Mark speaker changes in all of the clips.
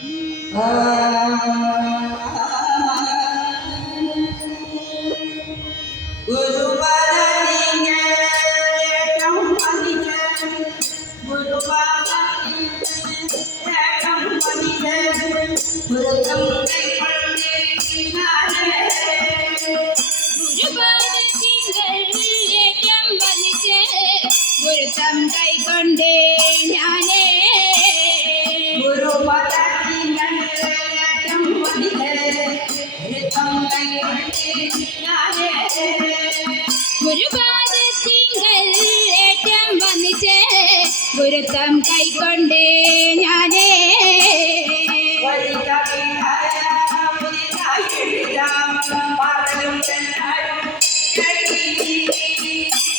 Speaker 1: ഒരുപാട് തിങ്കൾ ഏറ്റം വന്നിച്ച് തിങ്കൾ ഏറ്റം ഗുരുത്വം കൈക്കൊണ്ട് ഞാനേ.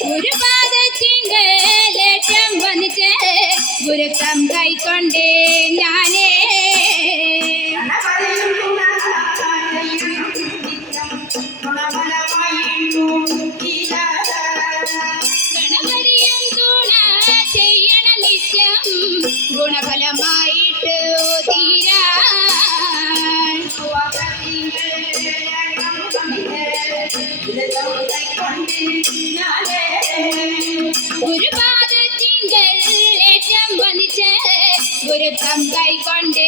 Speaker 1: ഒരുപാട് തിങ്കൾ ഏറ്റം വന്നിച്ച് ഗുരുത്തം കൈക്കൊണ്ടേ ഞാനേ. ഗുണഫലമായിട്ട് തീരാ ഒരുപാട് തിങ്കൾ ഏറ്റം വന്നിച്ച് ഗുരുത്തം കൈക്കൊണ്ടേ